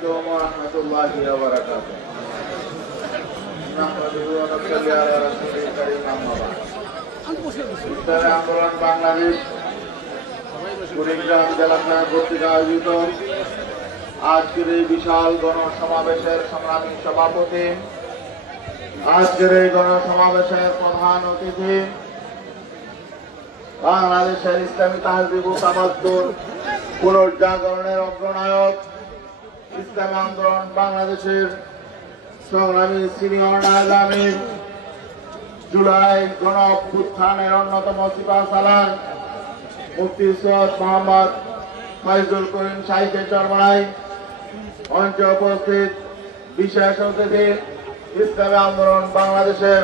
عليكم ورحمة الله وبركاته. نحمده ونصلي على رسوله الكريم أما بعد. ইসলামী আন্দোলন বাংলাদেশ কুড়িগ্রাম জেলা কর্তৃক আয়োজিত আজকের এই বিশাল গণসমাবেশের সংগ্রামী সভাপতি, আজকের এই গণসমাবেশের প্রধান অতিথি, বাংলাদেশের ইসলামী তাহজিব ও তামাদ্দুন পুনর্জাগরণের অগ্রনায়ক, ইসলামী আন্দোলন বাংলাদেশের সংগ্রামী সিনিয়র নায়েবে আমির, জুলাই গণ অভ্যুত্থানের অন্যতম সিপাহসালার মুফতি সৈয়দ মোহাম্মদ ফয়জুল করিম শাহীকে চরমনাই, মঞ্চে উপস্থিত বিশেষ অতিথি, ইসলামী আন্দোলন বাংলাদেশের